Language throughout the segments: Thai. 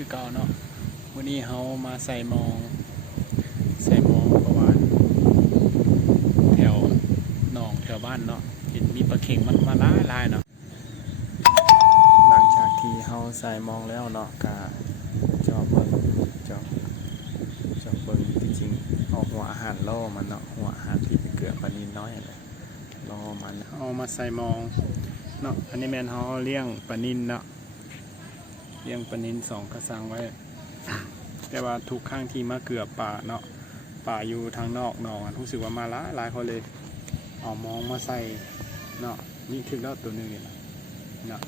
คือเก่าเนาะวันนี้เฮามาใส่มอง ใส่มองประวานแถวหนองแถวบ้านเนาะเห็นมีปลาเข่งมันมาหลายลายเนาะหลังจากที่เฮาใส่มองแล้วเนาะกะจอบเบิ่งจอบจอบเบิ่งจริงๆเอาหัวอาหารล่อมันเนาะหัวอาหารที่เป็นเกลือปลานินน้อยนั่นแหละล่อมันเอามาใส่มองเนาะอันนี้แมนเฮาเลี้ยงปลานินเนาะ เลี้ยงปลานินสองกระสังไว้ แต่ว่าทุกครั้งที่มาเกลือป่าเนาะป่าอยู่ทางนอกหนองอะรู้สึกว่ามาหลายหลายคนเลยเอามองมาใส่เนาะนี่ถึงแล้วตัวหนึงนี่นะเนาะ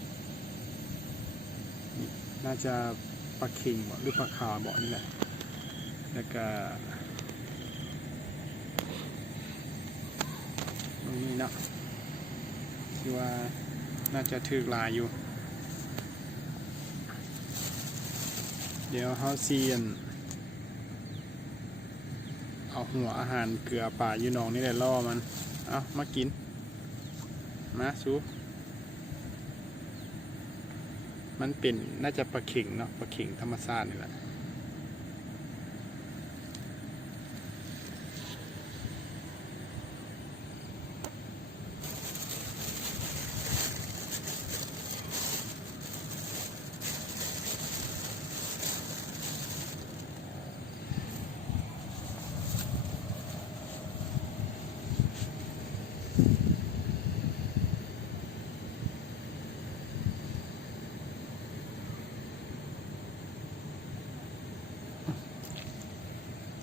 นี่น่าจะปลาเข่งบ่หรือปลาขาวบ่นี่แหละแล้วก็ตรงนี้เนาะที่ว่าน่าจะถือหลายอยู่ เดี๋ยวเฮาเซียน เอาหัวอาหารเกลือป่าอยู่นองนี่แหละล่อมัน เอามากิน มาซูมันเป็นน่าจะปลาเข่งเนาะปลาเข่งธรรมชาตินี่แหละ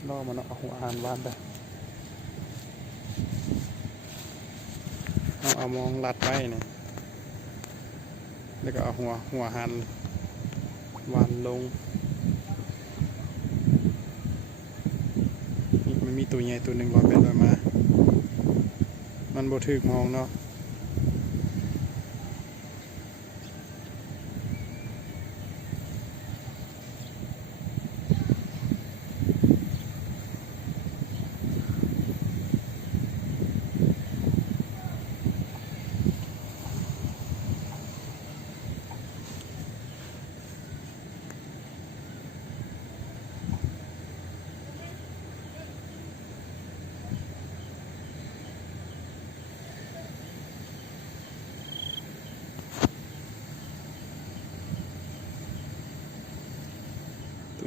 ล่อมันเนาะหัวอาหารวานไปเอาเอามองลัดไว้เนี่ยแล้วก็เอาหัวหัวหารวานลงนี่มันมีตัวใหญ่ตัวหนึ่งลอยไปลอยมา มันบ่ถึกมองเนาะ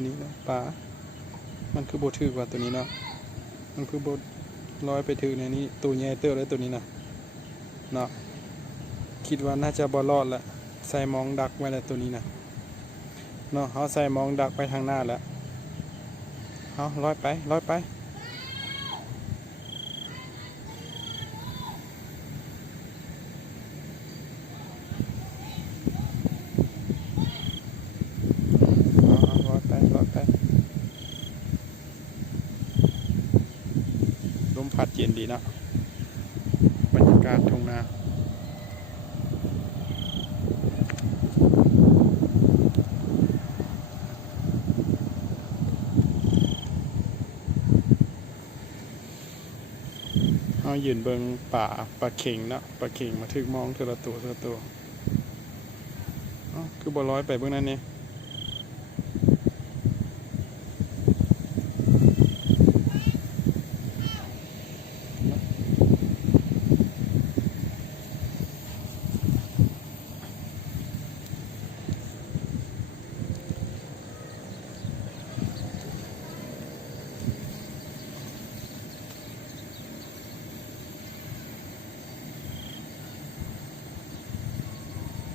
ตัวนี้เนาะปลา มันคือโบถือกว่าตัวนี้เนาะ มันคือโบร้อยไปถือในนี้ตัวใหญ่เตอร์เลยตัวนี้นะเนาะ คิดว่าน่าจะบอลอดละใส่มองดักไว้แล้วตัวนี้นะเนาะเขาใส่มองดักไปทางหน้าแล้วเอาร้อยไปร้อยไป เอาเอาร้อยไปร้อยไป ลมพั ดเย็นดีนะบรรยากาศทุ่งนาเอายืนเบิงป่าปลาเข่งนะปลาเข่งมาถึกมองเทอละตัวเทอละตัวอ้าคือบ่ร้อยไปเบื้องนั้นเนี่ย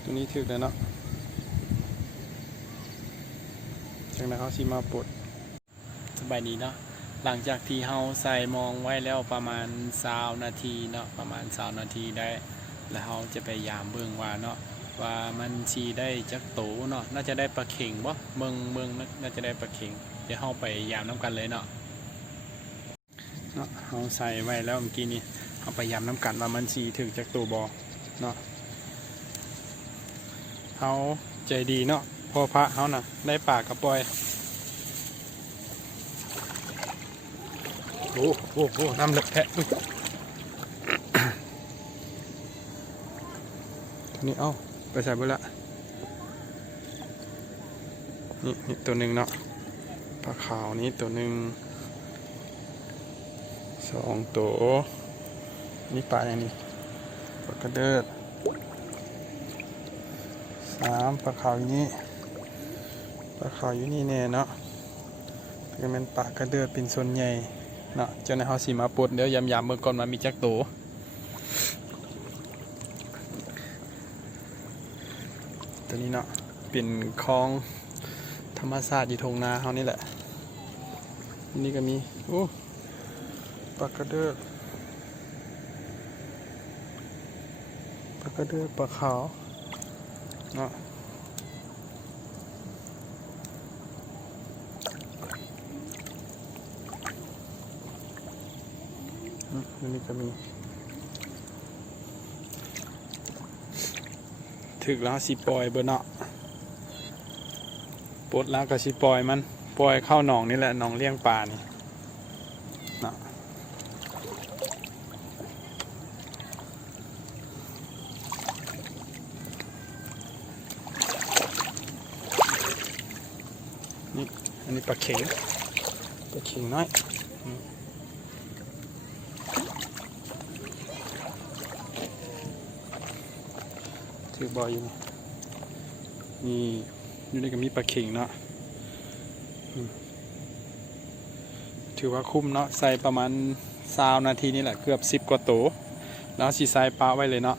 ตัวนี้ถึกแล้วเนาะจากนั้นเขาสิมาปลดสบายดีเนาะหลังจากที่เฮาใส่มองไว้แล้วประมาณ20นาทีเนาะประมาณ20นาทีได้ แล้วเฮาจะไปยามเบิ่งว่าเนาะว่ามันชีได้จักโตเนาะน่าจะได้ปลาเข่งบ่เบิ่งเบิ่งน่าจะได้ปลาเข่งเดี๋ยวเฮาไปยามน้ำกันเลยเนาะเนาะเฮาใส่ไว้แล้วเมื่อกี้นี้เฮาไปยามน้ำกันว่ามันชีถึงจักโตบ่เนาะ เฮาใจดีเนาะพอพระเฮาน่ะ ได้ปากกระปอยโอ้โหโอ้น้ำเลึกแทะอุ๊ยทีนี้เอ้าไปใส่บละนี่นี่ตัวหนึ่งเนาะปลาขาวนี่ตัวหนึ่งสองตัวนี่ปลาอย่างนี้ปลากระเดิด สามปลาขาวอยู่นี่ปลาขาวอยู่นี่แน่เนาะก็เป็นปลากระเดิดเป็นส่วนใหญ่เนาะเจ้าในเฮาสีมาปลดเดี๋ยวยำยำๆเมื่อก่อนมามีจักตัวตัวนี้เนาะเป็นคลองธรรมศาสตร์อยู่ทงนาเขานี่แหละนี่ก็มีโอ้ปลากระเดิดปลากระเดิดปลาขาว เนาะอืมอันนี่ก็มีถึกแล้วสิปล่อยเบอร์เนาะปลดแล้วก็สิปล่อยมัน ปล่อยเข้าหนองนี่แหละหนองเลี้ยงปลานี่เนาะ นี่อันนี้ปลาเข็งปลาเข็งน้อยถือบ่อยอยู่นี่นี่อยู่ในก็มีปลาเข็งเนาะถือว่าคุ้มเนาะใส่ประมาณซาวนาทีนี่แหละเกือบสิบกว่าตัวแล้วสีใส่ปลาไว้เลยเนาะ